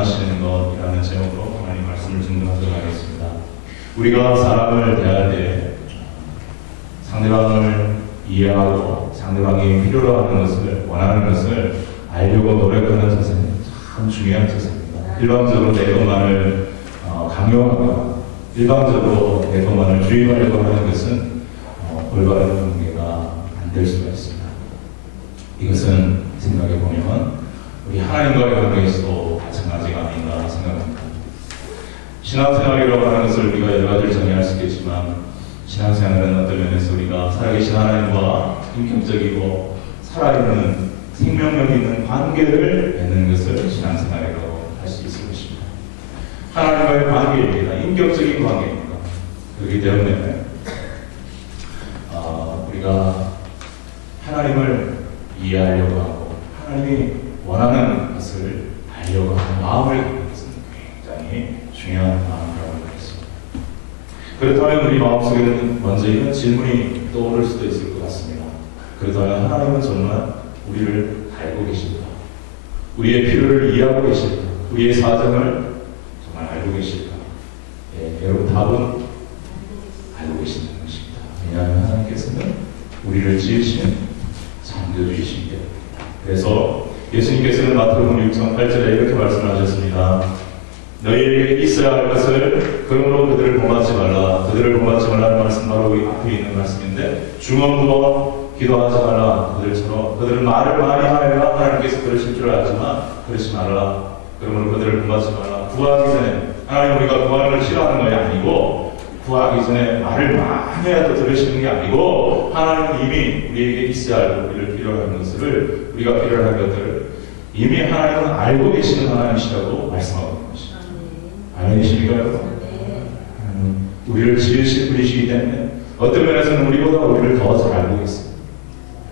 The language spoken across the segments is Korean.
원하시는 것이라는 제목으로 하나님 말씀을 증거하도록 하겠습니다. 우리가 사람을 대할 때 상대방을 이해하고 상대방이 필요로 하는 것을, 원하는 것을 알려고 노력하는 자세는 참 중요한 자세입니다. 일방적으로 내 것만을 강요하거나 일방적으로 내 것만을 주입하려고 하는 것은 올바른 관계가 안 될 수가 있습니다. 이것은 생각해 보면 우리 하나님과의 관계에서도 마찬가지가 아닌가 생각합니다. 신앙생활이라고 하는 것을 우리가 여러 가지를 정의할 수 있겠지만, 신앙생활은 어떤 면에서 우리가 살아계신 하나님과 인격적이고 살아있는 생명력 있는 관계를 맺는 것을 신앙생활이라고 할 수 있을 것입니다. 하나님과의 관계입니다. 인격적인 관계입니다. 그렇기 때문에 우리가 하나님을 이해하려고 하고 하나님이 원하는 것을 알려고 하는 마음을 갖는 것은 굉장히 중요한 마음이라고 하겠습니다. 그렇다면 우리 마음속에는 먼저 이런 질문이 떠오를 수도 있을 것 같습니다. 그렇다면 하나님은 정말 우리를 알고 계실까? 우리의 필요를 이해하고 계실까? 우리의 사정을 정말 알고 계실까? 예, 여러분 답은 알고 계신다는 것입니다. 왜냐하면 하나님께서는 우리를 지으신 창조주이시기 때문입니다. 그래서 예수님께서는 마태복음 6장 8절에 이렇게 말씀하셨습니다. 너희에게 있어야 할 것을 그러므로 그들을 본받지 말라. 그들을 본받지 말라는 말씀 바로 앞에 있는 말씀인데, 중언부어 기도하지 말라. 그들처럼 그들은 말을 많이 하여야 하나님께서 그러실 줄 알지만 그러지 말라. 그러므로 그들을 본받지 말라. 구하기 전에, 하나님 우리가 구하는 걸 싫어하는 것이 아니고, 구하기 전에 말을 많이 해야 또 들으시는 게 아니고, 하나님은 이미 우리에게 있어야 할 우리를 필요한 것을, 우리가 필요한 것들을 이미 하나님은 알고 계시는 하나님이시라고 말씀하고 있는 것입니다. 아멘이십니까요? 우리를 지으신 분이시기 때문에 어떤 면에서는 우리보다 우리를 더 잘 알고 계십니다.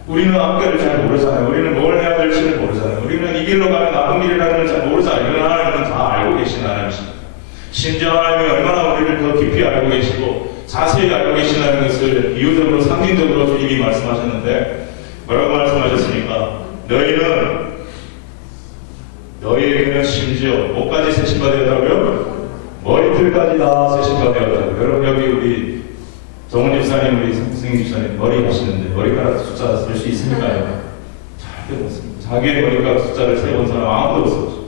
우리는 앞길을 잘 모르잖아요. 우리는 뭘 해야 될지를 모르잖아요. 우리는 이 길로 가면 나쁜 길이라는 걸 잘 모르잖아요. 이런 하나님은 다 알고 계신 하나님이십니다. 심지어 하나님이 얼마나 우리를 더 깊이 알고 계시고 자세히 알고 계시다는 것을 비유적으로 상징적으로 주님이 말씀하셨는데, 뭐라고 말씀하셨습니까? 너희에게는 심지어 목까지 세신바 되었다고요? 머리털까지 다 세신바 되었다고요? 여러분, 여기 우리 정훈 집사님, 우리 승희 집사님 머리 하시는데 머리카락 숫자 셀 수 있습니까요? 절대 없습니다. 자기의 머리카락 숫자를 세본 사람 아무도 없었죠.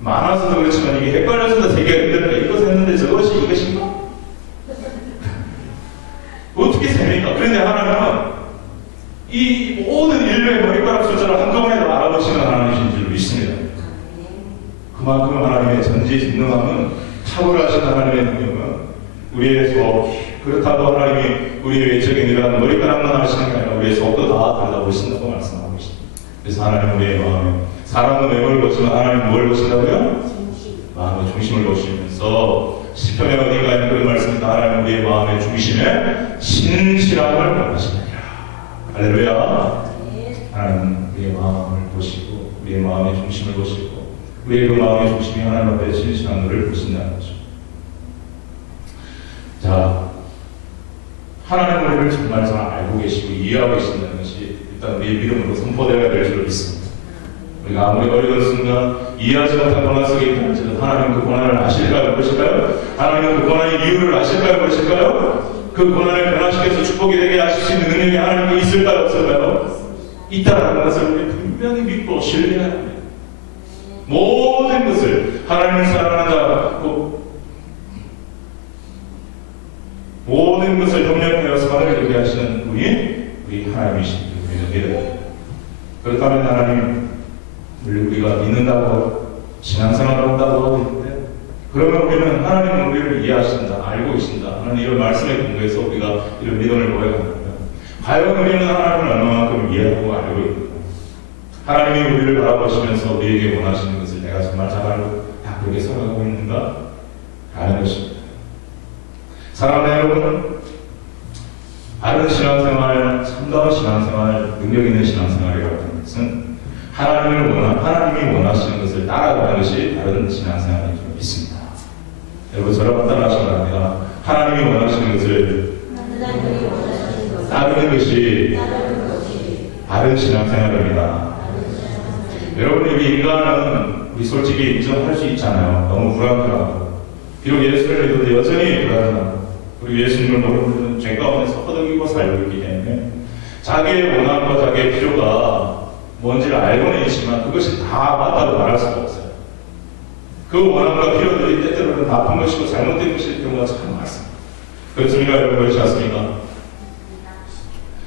많아서도 그렇지만 이게 헷갈려서도 되게 힘들다. 이것 했는데 저것이 이것인가? 어떻게 셉니까? 그런데 하나님은 이 모든 인류의 머리카락 숫자를 한꺼번에 다 알아보시는 하나님이신 줄 믿습니다. 그만큼 하나님의 전지전능함은, 탁월하신 하나님의 능력은 우리의 속, 그렇다고 하나님이 우리의 외적인 이러한 머리카락만 하시는 게 아니라 우리의 속도 다 들여다보신다고 말씀하고 계십니다. 그래서 하나님은 우리의 마음에, 사람은 외모를 보시면 하나님은 뭘 보신다고요? 마음의 중심을 보시면서 시편에 어딘가 있는 그런 말씀입니다. 하나님은 우리의 마음의 중심에 신실함을 원하시느니라. 할렐루야. 하나님은 우리의 마음을 보시고 우리의 마음의 중심을 보시고 우리의 그 마음의 중심이 하나님 앞에 신실한 것을 보신다는 거죠. 자, 하나님 우리를 정말 잘 알고 계시고 이해하고 계신다는 것이 일단 우리의 믿음으로 선포되어야 될 줄 믿습니다. 우리가 아무리 어려운 순간 이해하지 못한 고난 속에 있다면 하나님은 그 고난을 아실까요? 모르실까요? 하나님은 그 고난의 이유를 아실까요? 모르실까요? 그 고난을 변화시켜서 축복이 되게 하실 수 있는 능력이 하나님께 있을까요? 없을까요? 있다라는 것을 우리 분명히 믿고 신뢰해야 합니다. 모든 것을 하나님을 사랑하는 자, 모든 것을 협력하여 선을 이루게 하시는 분이 우리 하나님이신 줄 믿어야 됩니다. 그렇다면 하나님 우리가 믿는다고 신앙생활을 한다고 하고 있는데, 그러면 우리는 하나님은 우리를 이해하신다, 알고 계신다 하는 이런 말씀의 근거에서 우리가 이런 믿음을 보여간다면 과연 우리는 하나님을 얼마만큼 이해하고 알고 있는가? 하나님이 우리를 바라보시면서 우리에게 원하시는 것을 내가 정말 잘 알고 다 그렇게 살아가고 있는가? 라는 것입니다. 사랑하는 여러분, 바른 신앙생활, 참다운 신앙생활, 능력 있는 신앙생활이라고 하는 것은 하나님이 원하시는 것을 따라가는 것이 바른 신앙생활인 줄 믿습니다. 여러분, 저랑 따라하시기 바랍니다. 하나님이 원하시는 것을 따르는 것이 바른 신앙생활입니다. 여러분, 우리 인간은 우리 솔직히 인정할 수 있잖아요. 너무 불안하고. 비록 예수를 믿어도 여전히 불안하고. 그리고 예수님을 모르는 분들은 죄 가운데서 허덕이고 살고 있기 때문에 자기의 원함과 자기의 필요가 뭔지를 알고는 있지만 그것이 다 맞다고 말할 수가 없어요. 그 원함과 필요들이 때때로는 나쁜 것이고 잘못된 것일 경우가 참 많습니다. 그렇습니까? 여러분, 그렇지 않습니까?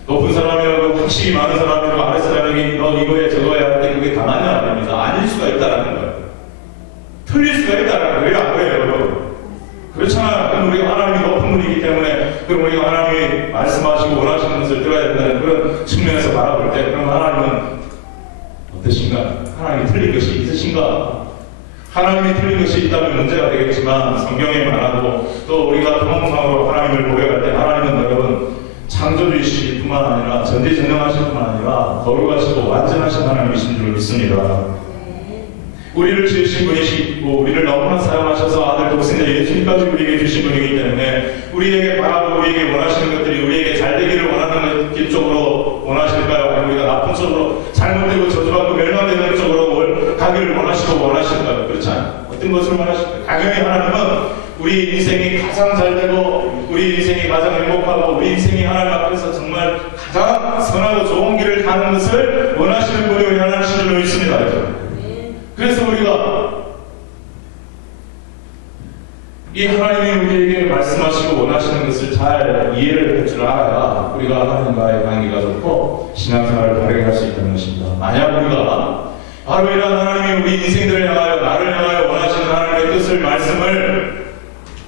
높은 사람이라고 확실히 많은 사람이라고 아래 사람에게 너 이거에 저거에 할 때 그게 다 맞냐 안 됩니다. 아닐 수가 있다라는 거예요. 틀릴 수가 있다라는 거예요. 안 거예요, 여러분. 그렇잖아요. 그럼 우리가 하나님이 높은 분이기 때문에 그럼 우리가 하나님이 말씀하시고 원하시는 것을 들어야 된다는 그런 측면에서 바라볼 때 그럼 하나님은 어떠신가? 하나님이 틀린 것이 있으신가? 하나님이 틀린 것이 있다면 문제가 되겠지만 성경에 말하고 또 우리가 통상으로 하나님을 고백할 때 하나님은 여러분 창조주이실 뿐만 아니라 전지전능하실 뿐만 아니라 거룩하시고 완전하신 하나님이신 줄 믿습니다. 우리를 지으신 분이시고 우리를 너무나 사랑하셔서 아들 독생자 예수님까지 우리에게 주신 분이기 때문에 우리에게 바라고 우리에게 원하시는 것들이 우리에게 잘 되기를 원하는 길 쪽으로 원하실까요? 아니면 우리가 나쁜 쪽으로 잘못되고 저주받고 멸망되는 쪽으로 가기를 원하실까요? 그렇지 않아요. 어떤 것을 원하실까요? 당연히 하나님은 우리 인생이 가장 잘되고 우리 인생이 가장 행복하고 우리 인생이 하나님 앞에서 정말 가장 선하고 좋은 길을 가는 것을 원하시는 분이 우리 하나님이신 줄로 믿습니다. 그래서 우리가 이 하나님이 우리에게 말씀하시고 원하시는 것을 잘 이해를 할 줄 알아야 우리가 하나님과의 관계가 좋고 신앙생활을 바르게 할 수 있다는 것입니다. 만약 우리가 바로 이런 하나님이 우리 인생들을 향하여 나를 향하여 원하시는 하나님의 뜻을 말씀을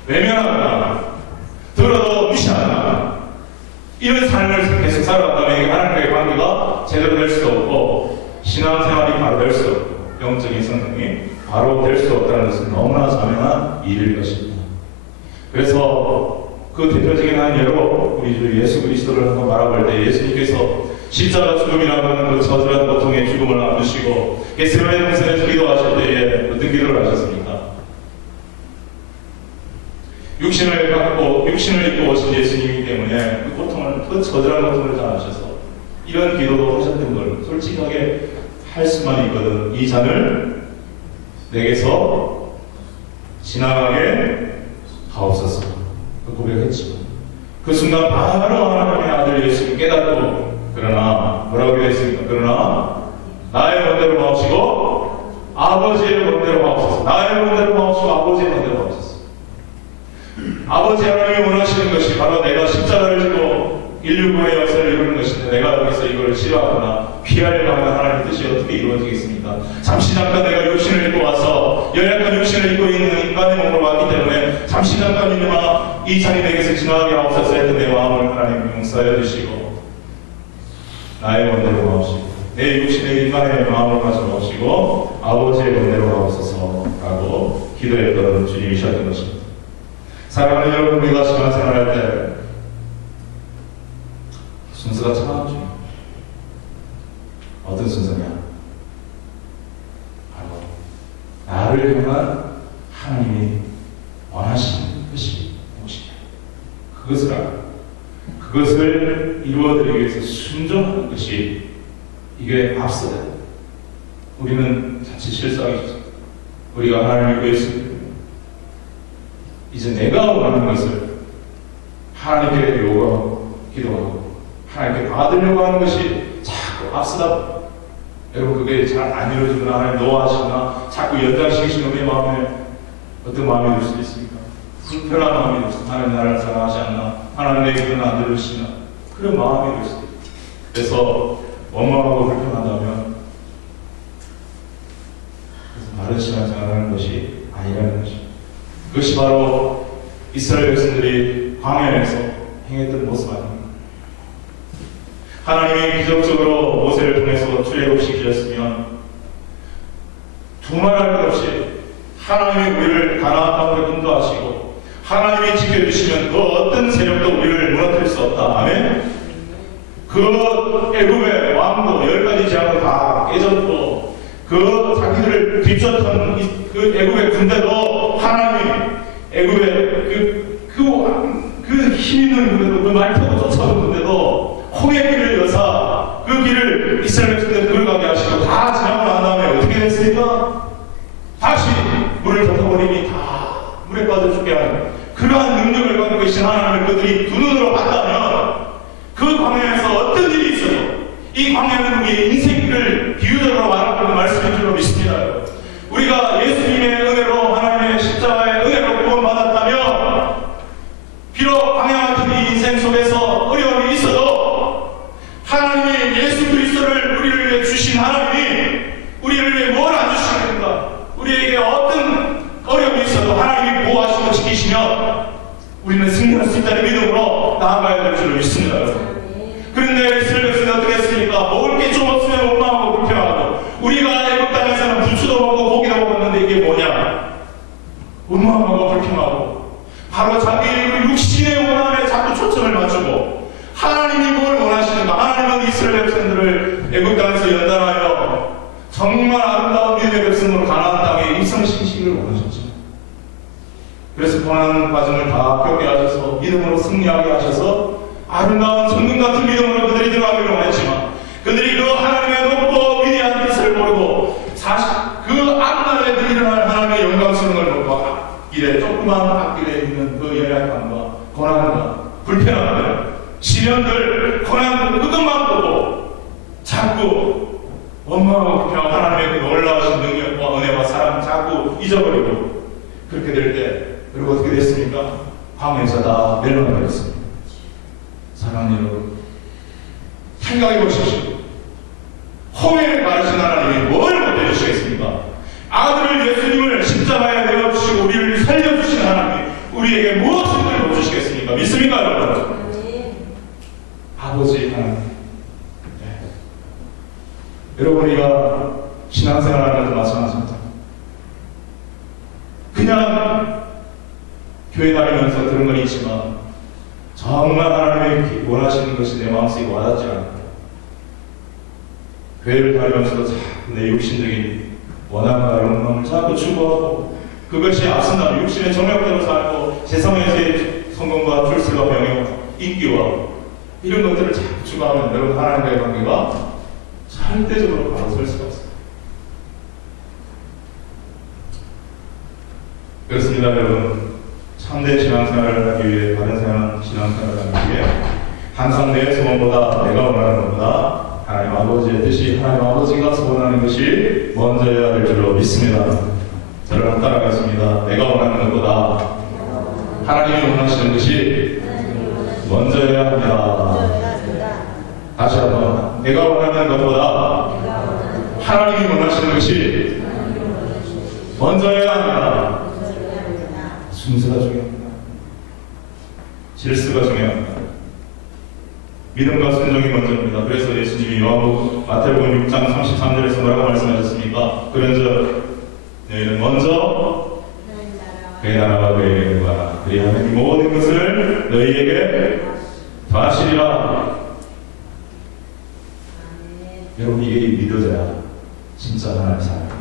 외면하거나 들어도 무시하거나 이런 삶을 계속 살아간다면 하나님과의 관계가 제대로 될 수도 없고 신앙생활이 바로 될 수도 없고 영적인 성장이 바로 될 수 없다는 것은 너무나 자명한 일일 것입니다. 그래서 그 대표적인 한 예로 우리 주 예수 그리스도를 한번 바라볼 때 예수님께서 십자가 죽음이라고 하는 그 저주한 고통의 죽음을 앞두시고 겟세마네 동산에서 기도하실 때에 어떤 기도를 하셨습니까? 육신을 입고 오신 예수님이기 때문에 그 고통을, 그 저주한 고통을 잘 아셔서 이런 기도도 하셨던 걸 솔직하게 할 수만 있거든. 이 잔을 내게서 지나가게 하옵소서. 그 고백했죠. 그 순간 바로 하나님의 아들 예수님 깨닫고 그러나 뭐라고 되었습니까? 그러나 나의 본대로 마옵시고 아버지의 본대로 마옵소서. 나의 본대로 마옵시고 아버지의 본대로 마옵소서. 아버지 하나님이 원하시는 것이 바로 내가 십자가를 지고 인류구의 역사를 이루는 것인데 내가 여기서 이걸 싫어하거나 피하려고 하는 하나님의 뜻이 어떻게 이루어지겠습니까? 잠시 잠깐 내가 육신을 입고 와서 연약한 육신을 입고 있는 인간의 몸으로 왔기 때문에 잠시 잠깐이나마 이 잔이 내게서 지나가게 하옵소서 했던 내 마음을 하나님 용서하여 주시고 나의 본대로 마옵시고 내 육신의 인간의 마음을 가져오시고 아버지의 본대로 하옵소서 라고 기도했던 주님이셨던 것입니다. 사랑하는 여러분, 우리가 신앙생활할 때 순서가 참 중요해요. 어떤 순서냐? 바로 나를 향한 하나님이 원하시는 것이 무엇이냐? 그것을 알고 그것을 이루어드리기 위해서 순종하는 것이 이게 앞서야 돼요. 우리는 자칫 실수하기 전 우리가 하나님을 구했습니다. 이제 내가 원하는 것을 하나님께 요구하고 기도하고 하나님께 받으려고 하는 것이 자꾸 앞서다. 여러분 그게 잘 안 이루어지거나 하나님 노하시거나 자꾸 연장시키시는 내 마음에 어떤 마음이 들 수도 있습니까? 불편한 마음이 들 수도 있습니다. 하나님 나를 사랑하지 않나? 하나님 내 기도는 안 들으시나? 그런 마음이 들 수도 있습니다. 그래서 원망하고 불편하다면 바른 신앙생활을 하는 것이 아니라는 것입니다. 그것이 바로 이스라엘 백성들이 광야에서 행했던 모습 아닙니까? 하나님이 기적적으로 모세를 통해서 출애굽시키셨으면 두말할 것 없이 하나님이 우리를 가나안 땅으로 인도하시고 하나님이 지켜주시면 그 어떤 세력도 우리를 무너뜨릴 수 없다. 아멘? 그 애굽의 왕도 10가지 재앙으로 다 깨졌고 그 자기들을 뒤쫓던 그 애굽의 군대도 하나님이 애굽의 그 힘 있는 군대도 그 말타고 쫓아오는 군대도 홍해 길을 여사 그 길을 이스라엘 백성들 걸어가게 하시고 다 지나고 난 다음에 어떻게 됐습니까? 물을 덮어버리니 다 물에 빠져 죽게 하는 그러한 능력을 갖고 계신 하나님을 그들이 두 눈으로 봤다면 그 광야에서 어떤 일이 있어도 이 광야는 우리의 인생을 비유적으로 말하고 말씀인 줄로 믿습니다. 우리가 예수님의 은혜로 하나님의 십자가의 은혜로 구원받았다면 비록 광야 같은 이 인생 속에서 어려움이 있어도 하나님이 예수 그리스도를 우리를 위해 주신 하나님이 우리를 위해 뭘 안 주시겠는가? 우리에게 어떤 어려움이 있어도 하나님이 보호하시고 지키시면 우리는 승리할 수 있다는 믿음으로 나아가야 될 줄로 믿습니다. 그런데 이스라엘은 어떻게 했습니까? 먹을 게 좀 없으면 원망하고 불평하고 우리가 애국 땅에서는 부추도 먹고 고기도 먹었는데 이게 뭐냐? 원망하고 불평하고 바로 자기 육신의 원함에 자꾸 초점을 맞추고 하나님이 뭘 원하시는가? 하나님은 이스라엘 백성들을 애국 땅에서 연단하여 정말 아름다운 믿음의 백성으로 가나안 땅에 입성시키기를 원하셨죠. 그래서 고난 과정을 다 겪게 하셔서 믿음으로 승리하게 하셔서 아름다운 정금 같은 믿음으로 그들이 들어가기를 원했지만 그들이 그 하나님의 높고 위대한 뜻을 모르고 사실 그 앞날에 일어날 하나님의 영광스러운 걸 모르고 앞길에 조그마한 앞길에 있는 그 연약함과 고난과 불편함들 시련들 고난들 그것만 보고 자꾸 원망하고 불평하고 하나님의 그 놀라우신 능력과 은혜와 사랑을 자꾸 잊어버리고 그렇게 될 때 그리고 어떻게 됐습니까? 광야에서 다 멸망하였습니다. 사랑하는 여러분, 생각해 보십시오. 호메를 가르친 하나님이 뭘 못해주시겠습니까? 아들을 예수님을 십자가에 내어주시고 우리를 살려주신 하나님이 우리에게 무엇을 못 주시겠습니까? 믿습니까 여러분? 아버지 하나님. 네. 여러분 우리가 신앙생활하는 것도 마찬가지입니다. 그냥 교회 다니면서 들은 건 있지만 정말 하나님의 원하시는 것이 내 마음속에 와닿지 않고 교회를 다니면서도 자꾸 내 육신적인 원함과 욕망을 자꾸 추구하고 그것이 앞선다면 육신의 정욕대로 살고 세상에서의 성공과 출세와 명예와 인기와 이런 것들을 자꾸 추구하면 여러분 하나님과의 관계가 절대적으로 바로 설 수가 없어요. 그렇습니다 여러분. 참된 신앙생활을 하기 위해 바른 신앙생활을 하기 위해 항상 내 소원보다 내가 원하는 것보다 하나님 아버지의 뜻이 하나님 아버지가 소원하는 것이 먼저여야 될 줄로 믿습니다. 저를 따라가겠습니다. 내가 원하는 것보다 하나님이 원하시는 것이 먼저여야 합니다. 다시 한번 내가 원하는 것보다 하나님이 원하시는 것이 먼저여야 합니다. 순서가 중요합니다. 질서가 중요합니다. 믿음과 순종이 먼저입니다. 그래서 예수님이 마태복음 6장 33절에서 뭐라고 말씀하셨습니까? 그런즉 너희는 먼저 그의 나라와 그의 영광 그리하면 이 모든 것을 너희에게 더하시리라. 여러분 이게 믿어져야 진짜 하나님의 사랑입니다.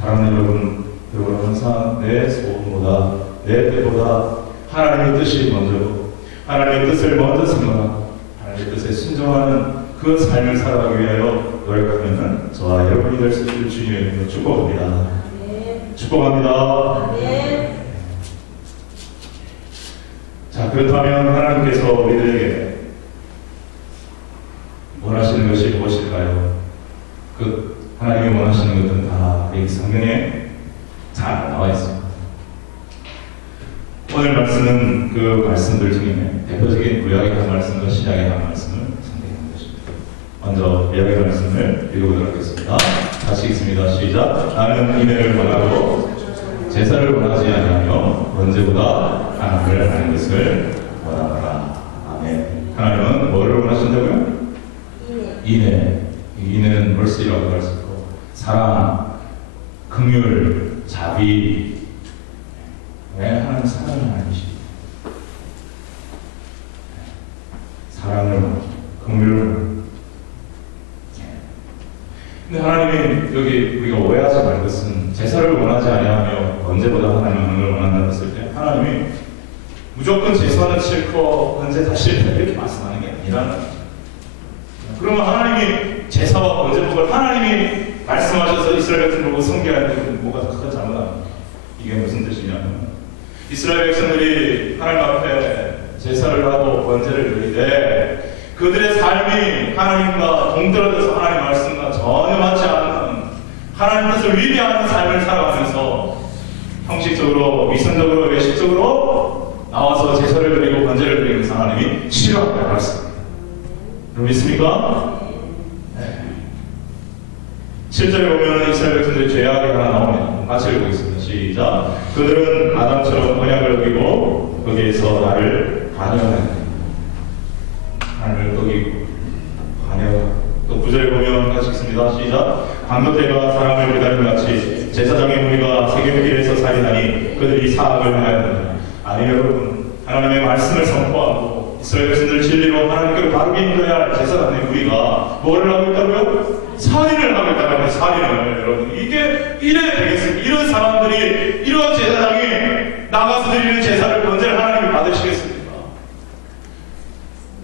사랑하는 여러분 항상 내 소원보다 내 때보다 하나님의 뜻이 먼저고 하나님의 뜻을 먼저 생각하고 하나님의 뜻에 순종하는 그 삶을 살아가기 위하여 노력하면 저와 여러분이 될 수 있을 주님의 이름으로 축복합니다. 축복합니다. 자, 그렇다면 하나님께서 우리들에게 원하시는 것이 무엇일까요? 그 하나님이 원하시는 것들은 다 여기 성경에 잘 나와 있습니다. 오늘 말씀은 그 말씀들 중에 대표적인 구약의 한 말씀과 신약의 한 말씀을 선택한 것입니다. 먼저 구약의 말씀을 읽어보도록 하겠습니다. 다시 읽습니다. 시작. 나는 인애를 원하고 제사를 원하지 아니하며 언제보다 하나님을 아는 것을 원하노라. 아멘. 하나님은 뭐를 원하신다고요? 인애. 인애는 mercy라고 할 수 있고 사랑, 긍휼, 자비. 왜 하나님 사랑은 아니시죠? 사랑을, 긍휼을. 근데 하나님이 여기 우리가 오해하지 말 것은 제사를 원하지 아니하며 언제보다 하나님을 원한다고 했을 때 하나님이 무조건 제사는 싫고 언제 다 싫다 이렇게 말씀하는 게 아니라는 거죠. 그러면 하나님이 제사와 언제보다 하나님이 말씀하셔서 이스라엘 백성 보고 섬겨야 되는 뭐가 큰 잘못합니다. 이게 무슨 뜻이냐면 이스라엘 백성들이 하나님 앞에 제사를 하고 번제를 드리되 그들의 삶이 하나님과 동떨어져서 하나님 말씀과 전혀 맞지 않는 하나님 뜻을 위배하는 삶을 살아가면서 형식적으로, 위선적으로, 외식적으로 나와서 제사를 드리고 번제를 드리는 것을 하나님이 싫어한다고 말씀합니다. 여러분 믿습니까? 네. 7절에 보면 이스라엘 백성들의 죄악이 하나 나옵니다. 같이 읽어보겠습니다. 시작. 그들은 아담처럼 언약을 어기고 거기에서 나를 반역하는 하나님을 어기고 반역. 또 9절에 보면 같이 읽습니다. 시작. 반도대가 사람을 기다린 같이 제사장의 무리가 세겜길에서 살인하니 그들이 사악을 행하였느냐. 아니 여러분, 하나님의 말씀을 선포하고 이스라엘 백성들 진리로 하나님께로 바르게 인도해야 할 제사장의 무리가 뭐를 하고 있다고요? 살인을 하고 있다고 합니다. 살인을. 여러분, 이게 이래 되겠습니까? 이런 사람들이, 이런 제사장이 나가서 드리는 제사를 번제를 하나님이 받으시겠습니까?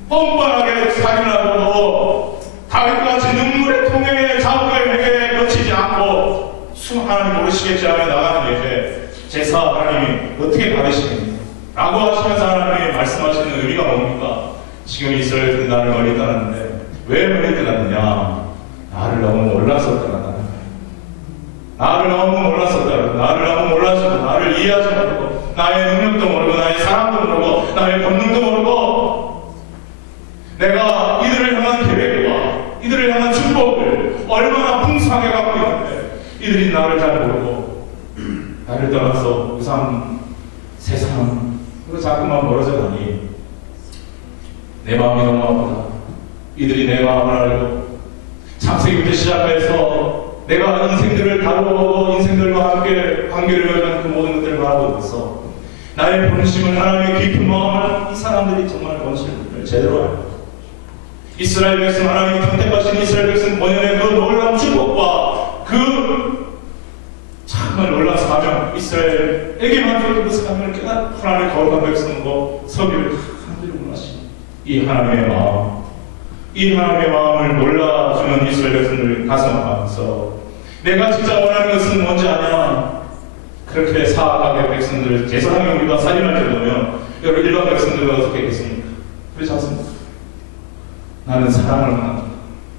뻔뻔하게 살인을 하고 다윗과 같이 눈물의 통행에 자국의 회개에 거치지 않고 하나님 모르시겠지 하며 나가는 예배 제사 하나님이 어떻게 받으시겠습니까? 라고 하시면서 하나님이 말씀하시는 의미가 뭡니까? 지금 이스라엘은 나를 멀리 떠났는데 왜 멀리 떠났느냐? 나를 너무 몰라서 떠났다. 나를 너무 몰라서 떠났다. 나를 너무 몰라서 나를 이해하지 못하고 나의 능력도 모르고 나의 사랑도 모르고 나의 본능도 모르고 내가 이들을 향한 계획과 이들을 향한 축복을 얼마나 풍성하게 갖고 있는데 이들이 나를 잘 모르고 나를 떠나서 우상, 세상 그리고 자꾸만 멀어져 가니 내 마음이 너무 아프다. 이들이 내 마음을 알고 창세기부터 시작해서 내가 인생들을 다루고 인생들과 함께 관계를 맺는 그 모든 것들을 바라보고 있어. 나의 본심을 하나님의 깊은 마음을 이 사람들이 정말 본심을 제대로 알고 이스라엘 백성 하나님이 선택하신 이스라엘 백성 본연의 그 놀라운 축복과 그 정말 놀라운 사명 이스라엘에게만 주어진 그 사명을 깨닫고 하나님의 거룩한 백성과 서기를 하나님을 원하시는 이 하나님의 마음 이 하나님의 마음을 몰라주는 이스라엘 백성들 가슴하면서 내가 진짜 원하는 것은 뭔지 아냐? 그렇게 사악하게 백성들을 제사장의 우리가 살인할 정도면 여러분 일반 백성들은 어떻게 했겠습니까? 그렇지 않습니까? 나는 사랑을 원한다.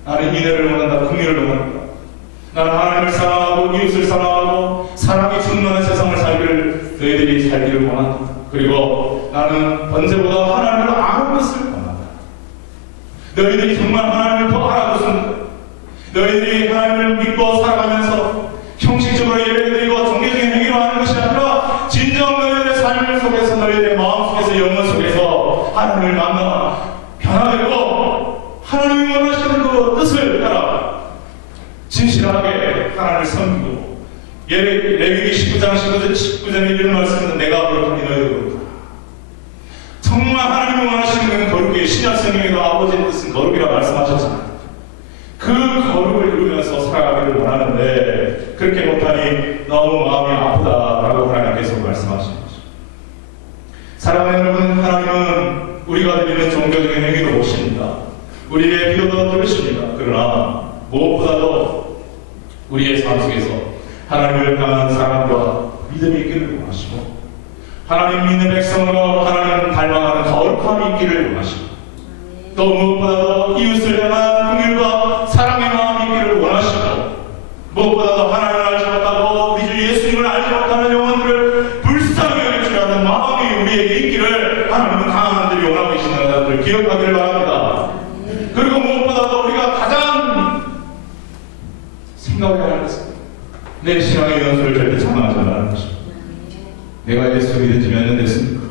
나는 인애를 원한다. 긍휼을 원한다. 나는 하나님을 사랑하고 이웃을 사랑하고 사랑이 충만한 세상을 살기를 너희들이 살기를 원한다. 그리고 나는 번제보다 하나님을 아는 것을 원한다. 너희들이 정말 하나님을 더 알아줬습니다. 너희들이 하나님을 믿고 살아가면서 형식적으로 예배드리고 종교적인 행위로 하는 것이 아니라 진정 너희들의 삶 속에서 너희들의 마음 속에서 영혼 속에서 하나님을 만나 변화되고 하나님이 원하시는 그 뜻을 따라 진실하게 하나님을 섬기고 레위기 19장 19절에 이런 말씀은 내가 거룩하니 너희도 거룩하라. 정말 하나님이 원하시는 거룩이 신약 성경에도 아버지의 뜻은 거룩이라 말씀하셨잖아요. 그 거룩을 이루면서 살아가기를 원하는데 그렇게 못하니 너무 마음이 아프다라고 하나님께서 말씀하시는 거죠. 사랑하는 여러분, 하나님은 우리가 드리는 종교적인 행위도 보십니다. 우리의 기도도 들으십니다. 그러나 무엇보다도 우리의 삶 속에서 하나님을 향한 사랑과 믿음이 있기를 원하시고 하나님 믿는 백성으로 하나님을 닮아가는 거룩함이 있기를 원하시고 또 무엇보다도 이웃을 향한 긍휼과 사랑의 마음이 있기를 원하시고 무엇보다도 하나님을 알지 못하고 우리 주 예수님을 알지 못하는 영혼들을 불쌍히 여길 줄 아는 마음이 우리에게 있기를 하나님은 강한 들이 원하고 계시는 것을 기억하기를 바랍니다. 그리고 무엇보다도 우리가 가장 생각해야 할 것은 내 신앙의 연수를 절대 장난하지 말라는 것입니다. 내가 예수 믿은 지 몇 년 됐습니까?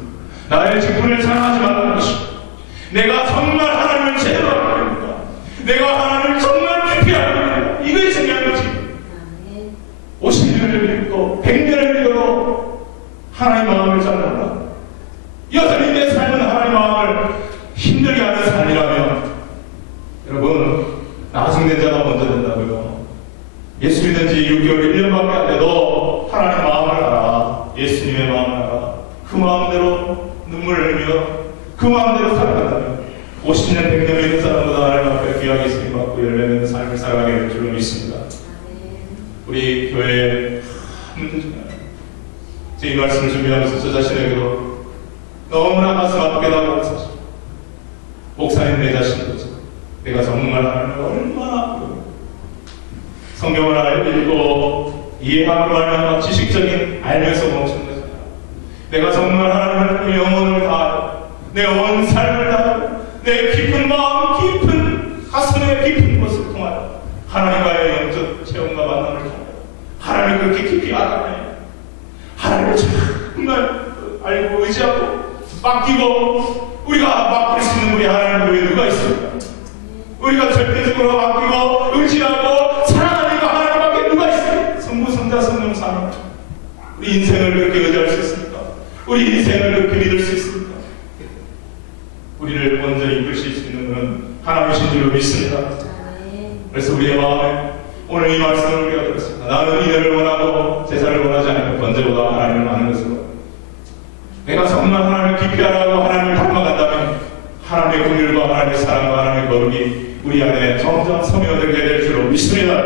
나의 직분을 장난하지 말라는 것입니다. 내가 정말 하나님을 제대로 알고 있는가? 내가 하나님을 정말 깊이 알고 있는가? 이것이 중요한 거지. 50년을 믿고 100년을 믿어도 하나님 마음을 잘 몰라. 여전히 내 삶은 하나님 마음을 힘들게 하는 삶이라면 여러분 나중된 자가 먼저 된다고요. 예수 믿은 지 6개월 1년밖에 안 돼도 하나님 마음을 알아. 예수님의 마음을 알아. 그 마음대로 눈물을 흘리며 그 마음대로 살아간다면 50년 100년 믿는 사람보다 하나님 앞에 귀한 귀하게 쓰임받고 열매맺는 삶을 살아가게 될 줄로 믿습니다. 우리 교회에 이 말씀을 준비하면서 저 자신에게도 너무나 가슴 아프게 다가오고 목사님 내 자신도 내가 정말 하나님을 얼마나 성경을 읽고 이해하고 말하는 지식적인 알면서 멈춘 거잖아요. 내가 정말 하나님을 영혼을 다하여 내 온 삶을 다하여 내 깊은 마음 깊은 가슴의 깊은 곳을 통하여 하나님과의 영적 체험과 만남을 통하여 하나님을 그렇게 깊이 알아내 하나님을 정말 알고 의지하고 맡기고 우리가 맡길 수 있는 우리 하나님 외에 누가 있습니까? 우리가 절대적으로 맡기고 의지하고 사랑하는 이가 하나님밖에 누가 있습니까? 성부, 성자, 성령, 삼위. 우리 인생을 그렇게 의지할 수 있습니까? 우리 인생을 그렇게 믿을 수 있습니까? 우리를 온전히 이끌실 수 있는 분은 하나님이신 줄로 믿습니다. 그래서 우리의 마음에 오늘 이 말씀을 우리가 들었습니다. 나는 이들을 원하고 제사를 원하지 않고 번제보다 하나님을 아는 것으로 내가 정말 하나님을 깊이 알아가고 하나님을 닮아간다면 하나님의 긍휼과 하나님의 사랑과 하나님의 거룩이 우리 안에 점점 스며들게 될 줄로 믿습니다.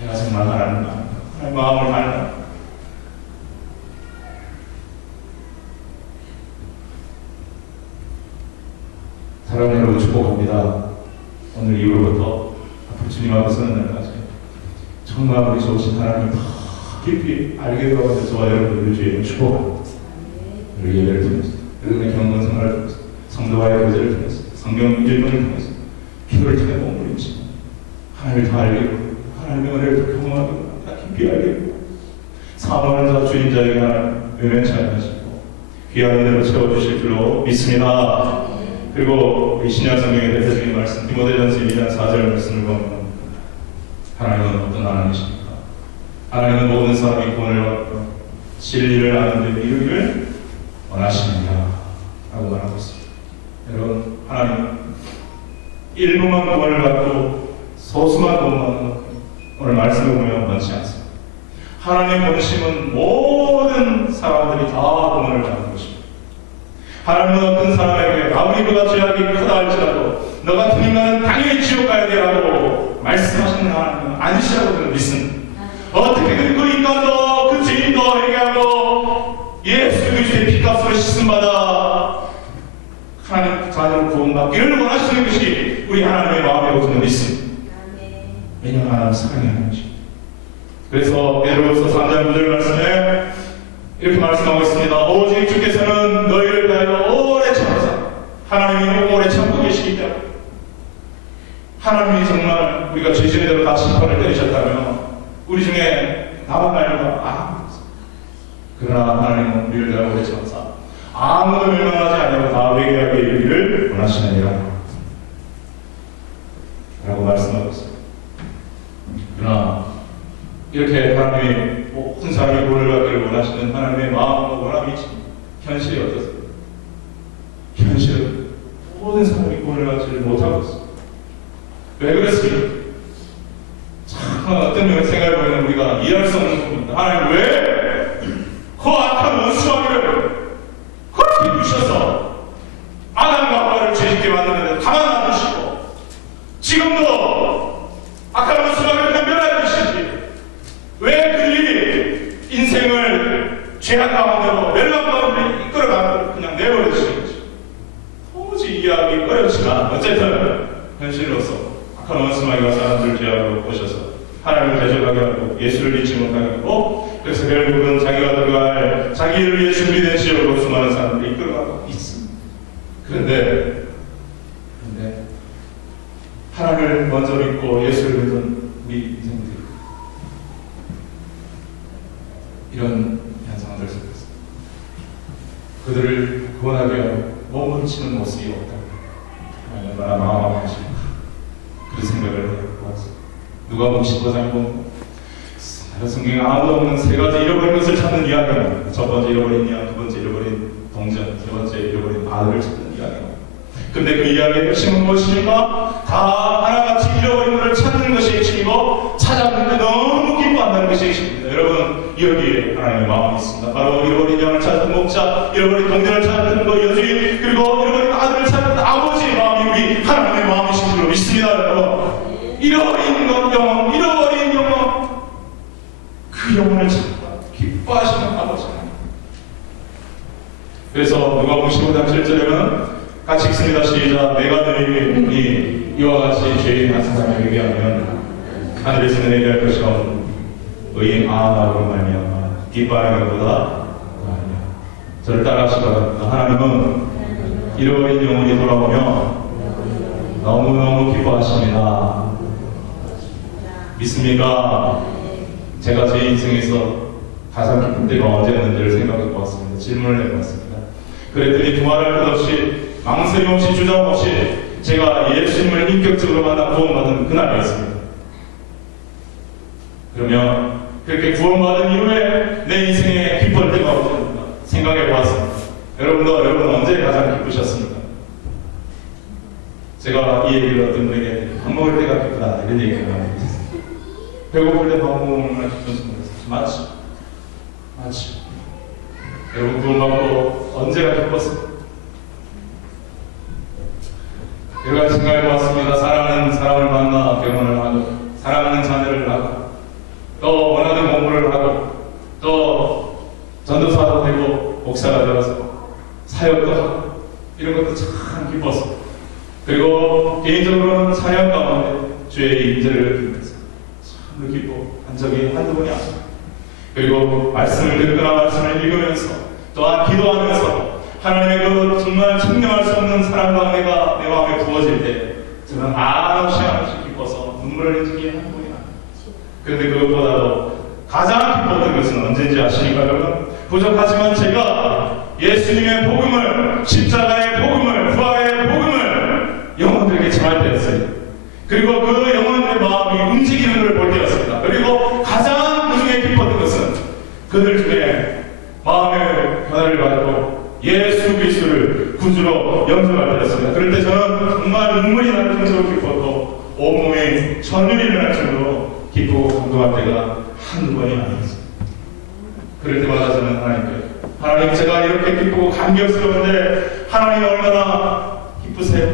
내가 정말 하나님 마음을 닮아 사랑하는 여러분 축복합니다. 오늘 이후로부터 앞으로 주님 앞에 서는 날까지 정말 우리 좋으신 하나님 더 깊이 알게 되어서 저와 여러분들 주의 축복합니다. 우리 예배를 통해서 여러분의 경건 생활을 통해서 성도와의 교제를 통해서 성경 읽음을 통해서 피를 통해 몸을 입지 하나님을 더 알게 되고 하나님의 은혜를 더 경험하게 되고 더 깊이 알게 되고 사모하는 자 주인자에게 하나님 외면치 않으시고 귀한 은혜로 채워주실 줄로 믿습니다. 그리고 우리 신약 성경의 대표적인 말씀 디모데전서 2장 4절 말씀을 보면 하나님은 어떤 하나님이십니까? 하나님은 모든 사람이 구원을 받고 진리를 아는 데 이르기를 원하시느니라 라고 말하고 있습니다. 여러분 하나님은 일부만 구원을 받고 소수만 구원받는 오늘 말씀을 보면 원치 않습니다. 하나님의 본심은 모든 사람들이 다 구원을 받는 것입니다. 하나님은 어떤 사람에게 아무리 그가 죄악이 크다 할지라도 너 같은 인간은 당연히 지옥 가야 돼 라고 말씀하시는 하나님은 아니시라고 저는 믿습니다. 어떻게든 그 인간도 그 죄인도 회개하고 예수 그리스도의 피값으로 씻음받아 하나님 자녀로 구원받기를 원하시는 것이 우리 하나님의 마음이라고 저는 믿습니다. 왜냐하면 하나님은 사랑의 하나님이십니다. 그래서 베드로후서 3장 9절 말씀에 이렇게 말씀하고 있습니다. 오직 주께서는 너희를 위하여 오래 참으사 하나님이 오래 참고 계시기 때문에 하나님이 정말 우리가 죄진대로 다 심판을 때리셨다면 우리 중에 나만 말고 아무도 없습니다. 그러나 하나님은 우리를 위하여 오래 참으사 아무도 멸망하지 아니하고 다 회개하게 이르기를 원하시느니라 라고 말씀하고 있습니다. 그러나 이렇게 하나님이 모든 사람이 구원을 받기를 원하시는 하나님의 마음과 원함이 현실이 어떻습니까? 현실은 모든 사람이 구원을 받지를 못하고 있습니다. 왜 그렇습니까? 참 어떤 면에 생각해보면 우리가 이해할 수 없는 부분입니다. 하나님 왜 그 악한 원수하기를 그렇게 두셔서 아담과 하와를 죄짓게 만드는데 가만 놔두시고 지금도 악한 원수하기를 변별하듯이 왜 그들이 인생을 죄악 가운데로 멸망 가운데 이끌어가고 그냥 내버려두시는지 도무지 이해하기 어렵지만 어쨌든 현실로서 악한 원수마귀가 사람들 죄악으로 보셔서 하나님을 대적하게 하고 예수를 믿지 못하게 하고 그래서 결국은 자기가 들어갈 자기를 위해 준비된 지역으로 수많은 사람들이 이끌어가고 있습니다. 그런데 하나님을 먼저 믿고 예수를 믿은 우리 인생들이 이런 현상들 속에서 그들을 구원하게 하고 몸으로 치는 모습이 없다. 얼마나 마음 아프십니까? 그런 생각을 해보았습니다. 누가복음 15장에 보면 성경에 아무도 없는 세 가지 잃어버린 것을 찾는 이야기입니다. 첫 번째 잃어버린 양, 두 번째 잃어버린 동전, 세 번째 잃어버린 아들을 찾는 이야기입니다. 근데 그 이야기의 핵심은 무엇입니까? 다 하나같이 잃어버린 것을 찾는 것이 핵심이고 찾았는데 너무 기뻐한다는 것이 핵심입니다. 여러분 여기에 하나님의 마음이 있습니다. 바로 잃어버린 양을 찾는 목자, 잃어버린 동전을 찾는 그 여주인, 그리고 잃어버린 아들을 찾는 아버지의 마음이 우리 하나님의 마음이신 줄로 잃어버린 영혼, 잃어버린 영혼, 그 영혼을 찾아 기뻐하시는 아버지 하나님. 그래서 누가복음 15장 7절에는 같이 읽습니다. 시작. 내가 너희니 이와 같이 죄인 한 사람에게 하면 하늘에서 내게 할 것이 없는 의인 아나로 말미암아 기뻐하는 것보다 저를 따라하시기 바랍니다. 하나님은 잃어버린 영혼이 돌아오며 너무너무 기뻐하십니다. 믿습니까? 제가 제 인생에서 가장 기쁜 때가 언제였는지를 생각해 보았습니다. 질문을 해보았습니다. 그랬더니 두말할 것 없이 망설임 없이 주저 없이 제가 예수님을 인격적으로 만나 구원받은 그날이었습니다. 그러면 그렇게 구원받은 이후에 내 인생에 기쁠 때가 언제였는가 생각해 보았습니다. 여러분 언제 가장 기쁘셨습니까? 제가 이 얘기를 어떤 분에게 밥 먹을 때가 기쁘다 이런 얘기를 많이 했습니다. 배고플 때 밥 먹으면 기쁜지 모르겠어요. 맞지. 여러분 구원받고 언제가 기뻤어요? 여러 가지 생각해 보았습니다. 사랑하는 사람을 만나 결혼을 하고, 사랑하는 자녀를 낳고, 또 원하는 공부를 하고, 또 전도사도 되고 목사가 되어서 사역도 하고, 이런 것도 참 기뻤어요. 그리고 개인적으로는 사역 가운데 주의 임재를 느끼면서 참 기뻐한 적이 한두 번이 아닙니다. 그리고 말씀을 듣거나 말씀을 읽으면서 또한 기도하면서 하나님의 그 정말 증명할 수 없는 사랑과 은혜가 내 마음에 부어질 때 저는 한없이 기뻐서 눈물을 흘린 적이 한 번이 아닙니다. 그런데 그것보다도 가장 기뻤던 것은 언제인지 아십니까 여러분? 부족하지만 제가 예수님의 복음을, 십자가의 복음을, 부활의 복음을 영혼들에게 전할 때였어요. 그리고 그 영혼의 마음이 움직이는 걸 볼 때였습니다. 그리고 가장 그 중에 기뻤던 것은 그들 중에 마음의 변화를 받고 예수 그리스도를 구주로 영접할 때였습니다. 그럴 때 저는 정말 눈물이 날 정도로 기뻤고 온몸에 천율이 일어날 정도로 기쁘고 감동할 때가 한두 번이 아니었습니다. 그럴 때마다 저는 하나님 제가 이렇게 기쁘고 감격스러운데 하나님 얼마나 기쁘세요?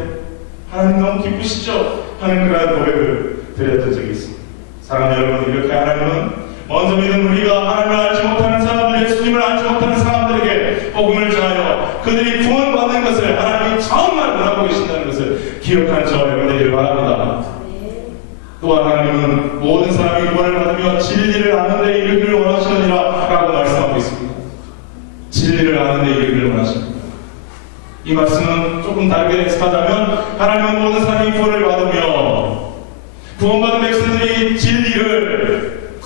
하나님 너무 기쁘시죠? 하는 그런 고백을 드렸던 적이 있습니다. 사랑하는 여러분, 이렇게 하나님은 먼저 믿은 우리가 하나님을 알지 못하는 사람들, 예수님을 알지 못하는 사람들에게 복음을 전하여 그들이 구원받는 것을 하나님이 정말 원하고 계신다는 것을 기억하는 저와 여러분 되기를 바랍니다. 또한 하나님은 모든 사람이 구원을 받으며 진리를 아는 데 이르기를 원하시느니라 라고 말씀하고 있습니다. 진리를 아는 데 이르기를 원하십니다. 이 말씀은 조금 다르게 해석하자면 하나님은 모든 사람이 구원을 받으며 구원받은 백성들이 진리를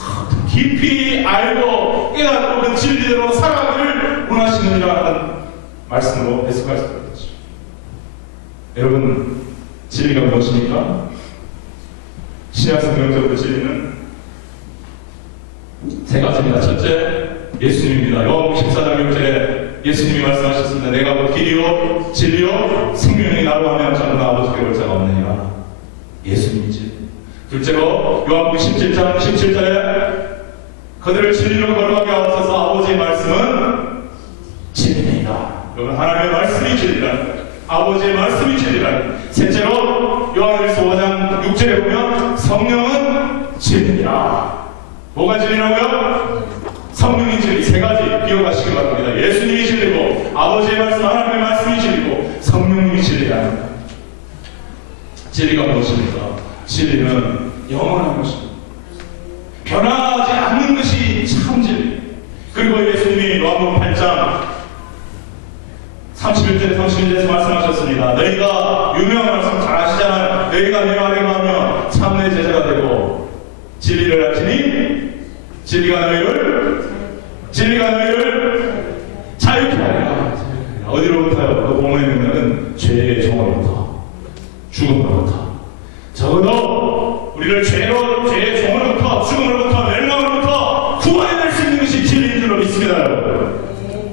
깊이 알고 깨닫고 그 진리대로 살아가기를 원하시느니라 하는 말씀으로 해석할 수 있겠죠. 여러분, 진리가 무엇입니까? 신약성경적으로 진리는 세 가지입니다. 첫째, 예수님입니다. 요한복음 14장 6절에 예수님이 말씀하셨습니다. 내가 곧 길이요 진리요 생명이 나로 하면 저는 아버지께 올 자가 없느니라. 예수님이지. 둘째로 요한복음 17장 17절에 그들을 진리로 걸어가게 하옵소서. 아버지의 말씀은 진리이다. 여러분, 하나님의 말씀이 진리라는 거죠. 아버지의 말씀이 진리라는. 셋째로 요한일서 5장 6절에 보면 성령은 진리라. 뭐가 진리라고요? 성령이 진리. 세 가지 기억하시기 바랍니다. 예수님이 진리고 아버지의 말씀, 하나님의 말씀이 진리고 성령님이 진리라는 거예요. 진리가 무엇입니까? 진리는 영원한 것입니다. 변하지 않는 것이 참 진리. 그리고 예수님이 요한복음 8장 31절에 32절에서 말씀하셨습니다. 너희가 유명한 말씀 잘 아시잖아요. 너희가 내 말에 가면 참 내 제자가 되고 진리를 알지니 진리가 너희를 자유케 하리라. 어디로부터요? 그 본문의 명령은 죄의 종으로부터, 죽음으로부터. 적어도 우리를 죄의 종으로부터, 죽음으로부터, 멸망으로부터 구원해낼 수 있는 것이 진리인 줄로 믿습니다, 여러분.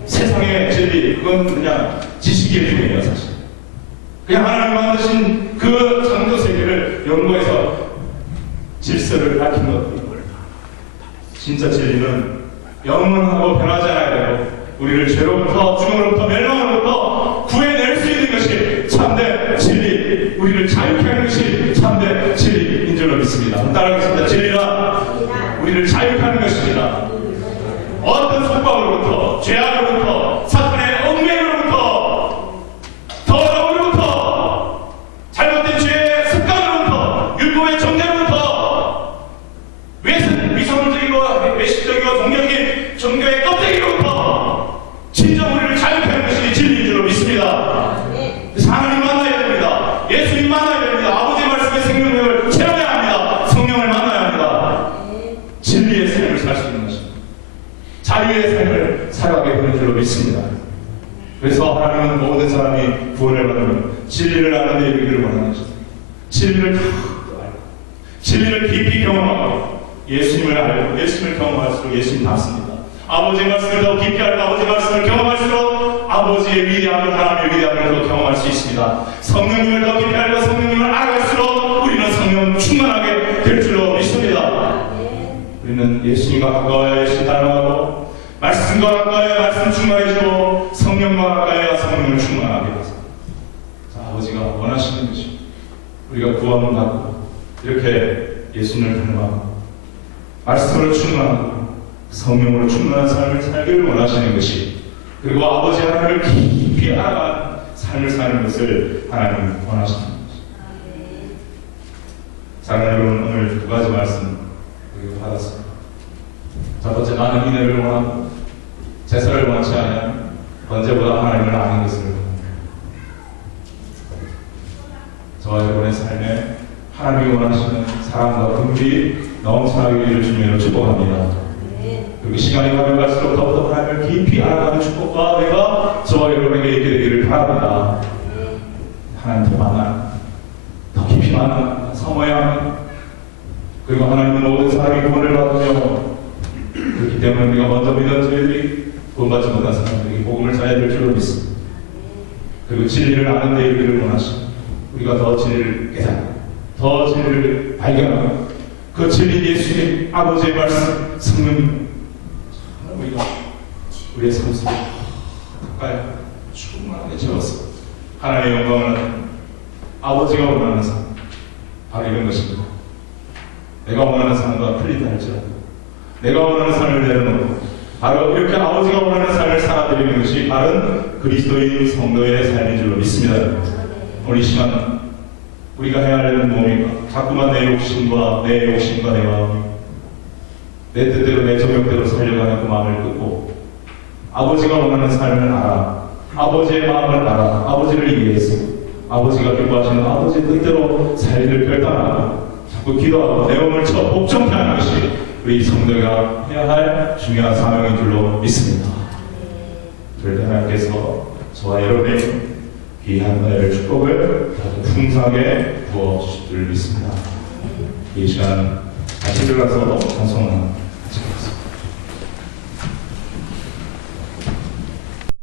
세상의 진리, 그건 그냥 지식일 뿐이에요, 사실. 그냥 하나님 만드신 그 창조 세계를 연구해서 질서를 밝힌 것. 진짜 진리는 영원하고 변하지 않아야 되고 우리를 죄로부터, 죽음으로부터, 멸망으로부터 구해낼 수 있는 것이 참된 진리, 우리를 자유케 하는 것이 참된 진리인 줄로 믿습니다. 읽습니다. 따라하겠습니다. 진리는 우리를 자유케 하는 것입니다. 어떤 속박으로부터, 죄악으로부터, 사탄의 얽매로부터, 더러움으로부터, 잘못된 죄의 습관으로부터, 율법의 정죄로부터, 위선적이고 외식적이고 종교적인 종교의 껍데기로부터 진정 우리를 자유케 하는 것이 진리인 줄로 믿습니다. 그래서 하나님 만나야 됩니다. 예수님 만나야 됩니다. 아버지의 말씀의 생명력을 체험해야 합니다. 성령을 만나야 합니다. 진리의 삶을 살 수 있는 것입니다. 자유의 삶을 살아가게 되는 줄로 믿습니다. 그래서 하나님은 모든 사람이 구원을 받으면 진리를 아는 데 이르기를 원하는 것입니다. 진리를 다 알고 진리를 깊이 경험하고 예수님을 알고 예수님을 경험할수록 예수님 닮습니다. 아버지의 말씀을 더 깊이 알고 아버지의 말씀을 경험할수록 아버지의 위대함을 하나님의 위대함을 더 경험할 수 있습니다. 성령님을 더 깊이 알고 성령님을 알아갈수록 우리는 성령 충만하게 될 줄로 믿습니다. 우리는 예수님과 가까워야 예수님 닮아가고 말씀과 가까워야 말씀 충만해지고 성령과 가까워야 성령을 충만하게 하소서. 아버지가 원하시는 것이 우리가 구원을 받고 이렇게 예수님을 닮아가고 말씀으로 충만하고 성령으로 충만한 삶을 살기를 원하시는 것이 그리고 아버지 하나님을 깊이 알아가는 삶을 사는 것을 하나님 원하시는 것입니다. 사랑하는 여러분, 오늘 두 가지 말씀 우리가 받았습니다. 첫 번째, 나는 인애를 원하고 제사를 원치 않으며 언제보다 하나님을 아는 것을 원합니다. 저와 여러분의 삶에 하나님이 원하시는 사랑과 긍휼이 넘쳐나게 되기를 주님으로 축복합니다. 그리고 시간이 가면 갈수록 더욱더 하나님을 깊이 알아가는 축복과 내가 저와 여러분에게 있게 되기를 바랍니다. 하나님 더 만나, 더 깊이 만나, 사모해야 합니다. 그리고 하나님은 모든 사람이 구원을 받으며 그렇기 때문에 우리가 먼저 믿은 저희들이 구원받지 못한 사람들에게 복음을 전해야 될 줄로 믿습니다. 그리고 진리를 아는 데 이르기를 원하십니다. 우리가 더 진리를 깨닫고 더 진리를 발견하고 그 진리 예수님 아버지의 말씀 성령 우리가 우리의 삶 속에 가까이 충만하게 채웠어. 하나님의 영광을 아버지가 원하는 삶 바로 이런 것입니다. 내가 원하는 삶과 틀리다 할지라도 내가 원하는 삶을 내려놓고 바로 이렇게 아버지가 원하는 삶을 살아드리는 것이 바른 그리스도인 성도의 삶인 줄로 믿습니다. 오늘 이 시간 우리가 해야 하는 몸이 자꾸만 내 욕심과 내 마음이 내 뜻대로 내 정욕대로 살려가는 그 마음을 끊고 아버지가 원하는 삶을 알아 아버지의 마음을 알아 아버지를 위해서 아버지가 기뻐하시는 아버지의 뜻대로 살기를 결단하고 자꾸 기도하고 내 몸을 복종케 하는 것이 우리 성도가 해야 할 중요한 사명인 줄로 믿습니다. 그럴 때 하나님께서 저와 여러분의 귀한 나의 축복을 풍성하게 부어주실 줄 믿습니다. 이 시간 다시 들어가서 찬송합니다.